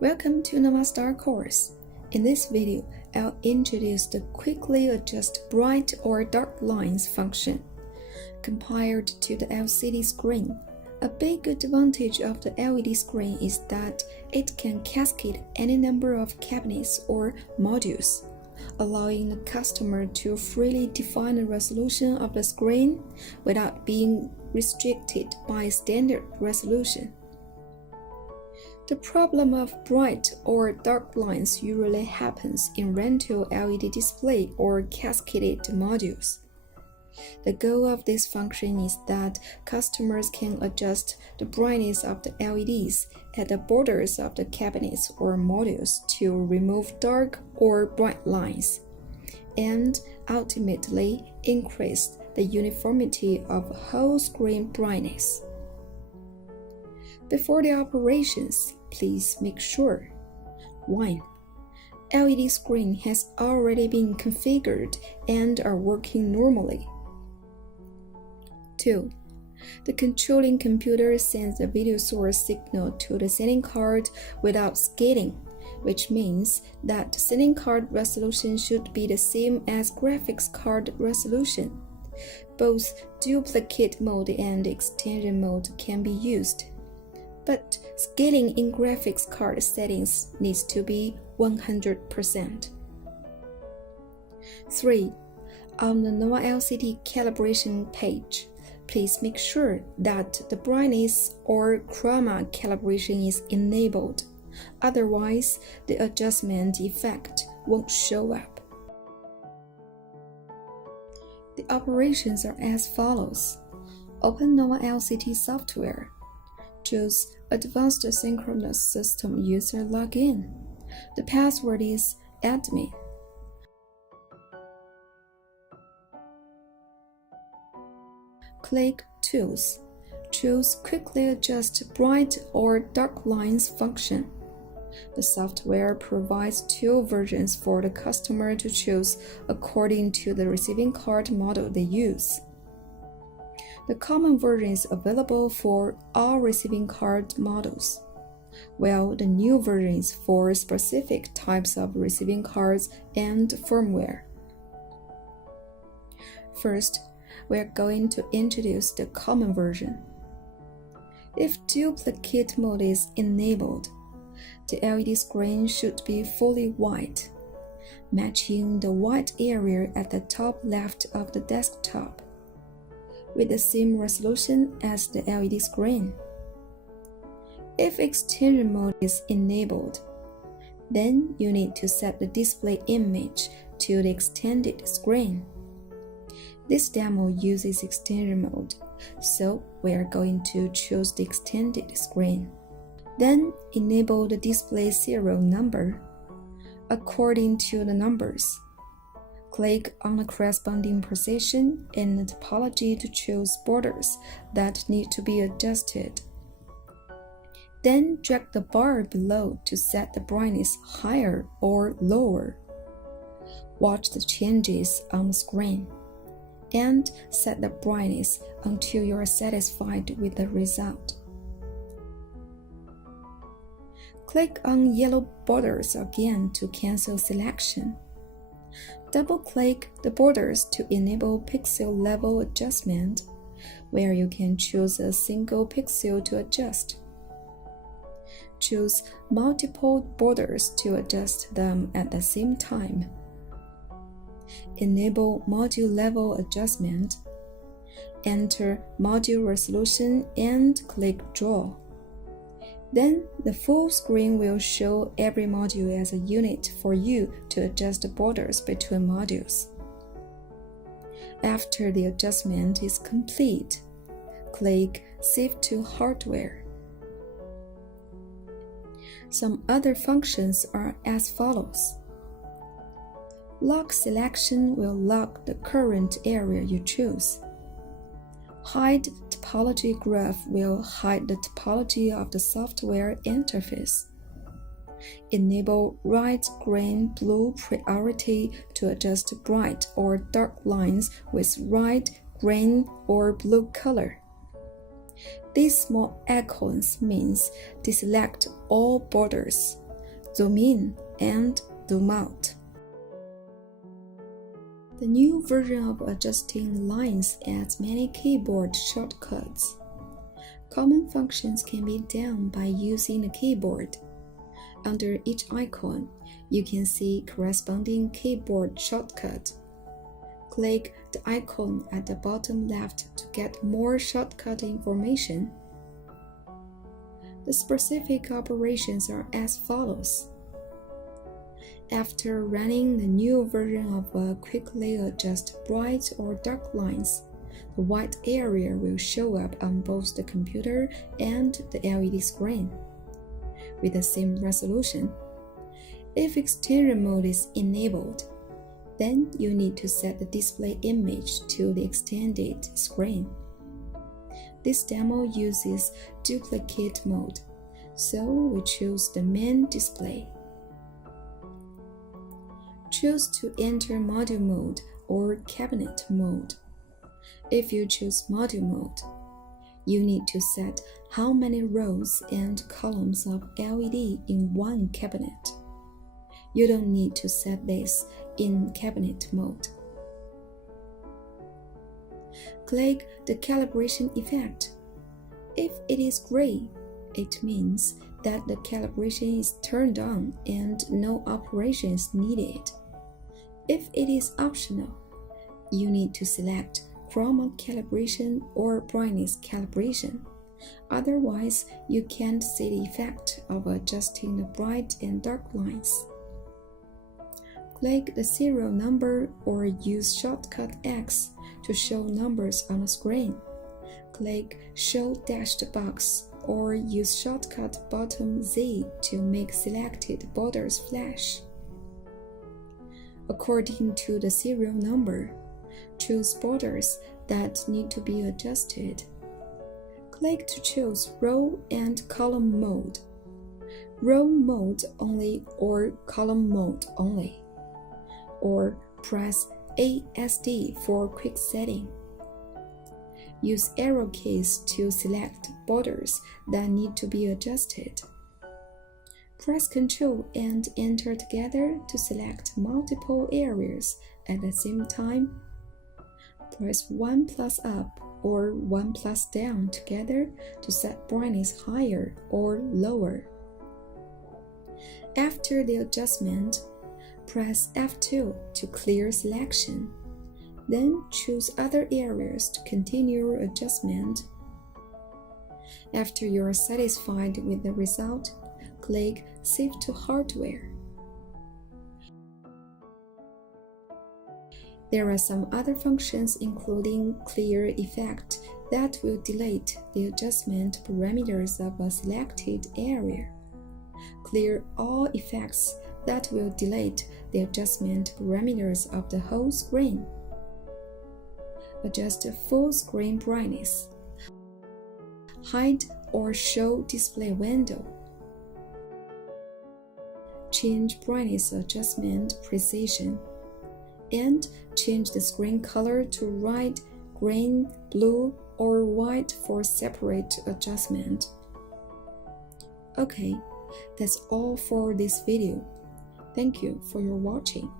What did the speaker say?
Welcome to Novastar course. In this video, I'll introduce the quickly adjust bright or dark lines function. Compared to the LCD screen, a big advantage of the LED screen is that it can cascade any number of cabinets or modules, allowing the customer to freely define the resolution of the screen without being restricted by standard resolution. The problem of bright or dark lines usually happens in rental LED display or cascaded modules. The goal of this function is that customers can adjust the brightness of the LEDs at the borders of the cabinets or modules to remove dark or bright lines, and ultimately increase the uniformity of whole screen brightness. Before the operations, please make sure 1. LED screen has already been configured and are working normally. 2. The controlling computer sends a video source signal to the setting card without scaling, which means that the setting card resolution should be the same as graphics card resolution. Both duplicate mode and extension mode can be used, but scaling in graphics card settings needs to be 100%. 3. On the Nova LCD calibration page, please make sure that the brightness or chroma calibration is enabled. Otherwise, the adjustment effect won't show up. The operations are as follows. Open Nova LCD software. Choose Advanced Synchronous System User Login. The password is admin. Click Tools. Choose Quickly Adjust Bright or Dark Lines function. The software provides two versions for the customer to choose according to the receiving card model they use. The common version is available for all receiving card models, while the new version is for specific types of receiving cards and firmware. First, we are going to introduce the common version. If duplicate mode is enabled, the LED screen should be fully white, matching the white area at the top left of the desktop, with the same resolution as the LED screen. If extension mode is enabled, then you need to set the display image to the extended screen. This demo uses extension mode, so we are going to choose the extended screen. Then enable the display serial number according to the numbers. Click on the corresponding position in the topology to choose borders that need to be adjusted. Then drag the bar below to set the brightness higher or lower. Watch the changes on the screen, and set the brightness until you are satisfied with the result. Click on yellow borders again to cancel selection. Double-click the borders to enable pixel level adjustment, where you can choose a single pixel to adjust. Choose multiple borders to adjust them at the same time. Enable module level adjustment. Enter module resolution and click Draw. Then the full screen will show every module as a unit for you to adjust the borders between modules. After the adjustment is complete, click Save to Hardware. Some other functions are as follows. Lock selection will lock the current area you choose. Hide topology graph will hide the topology of the software interface. Enable red, green, blue priority to adjust bright or dark lines with red, green, or blue color. These small icons means deselect all borders zoom in, and zoom out. The new version of adjusting lines adds many keyboard shortcuts. Common functions can be done by using the keyboard. Under each icon, you can see corresponding keyboard shortcut. Click the icon at the bottom left to get more shortcut information. The specific operations are as follows. After running the new version of quickly adjust bright or dark lines, the white area will show up on both the computer and the LED screen with the same resolution. If exterior mode is enabled, then you need to set the display image to the extended screen. This demo uses duplicate mode, so we choose the main display. Choose to enter module mode or cabinet mode. If you choose module mode, you need to set how many rows and columns of LED in one cabinet. You don't need to set this in cabinet mode. Click the calibration effect. If it is gray, it means that the calibration is turned on and no operation is needed. If it is optional, you need to select chroma calibration or brightness calibration. Otherwise, you can't see the effect of adjusting the bright and dark lines. Click the serial number or use shortcut X to show numbers on the screen. Click Show dashed box or use shortcut bottom Z to make selected borders flash. According to the serial number, choose borders that need to be adjusted. Click to choose row and column mode, row mode only or column mode only, or press ASD for quick setting. Use arrow keys to select borders that need to be adjusted. Press Ctrl and Enter together to select multiple areas at the same time. Press 1 plus up or 1 plus down together to set brightness higher or lower. After the adjustment, press F2 to clear selection. Then choose other areas to continue adjustment. After you are satisfied with the result, click Save to Hardware. There are some other functions including Clear Effect that will delete the adjustment parameters of a selected area. Clear All Effects that will delete the adjustment parameters of the whole screen. Adjust full screen brightness. Hide or show display window. Change brightness adjustment precision. And change the screen color to red, green, blue, or white for separate adjustment. Okay, that's all for this video. Thank you for your watching.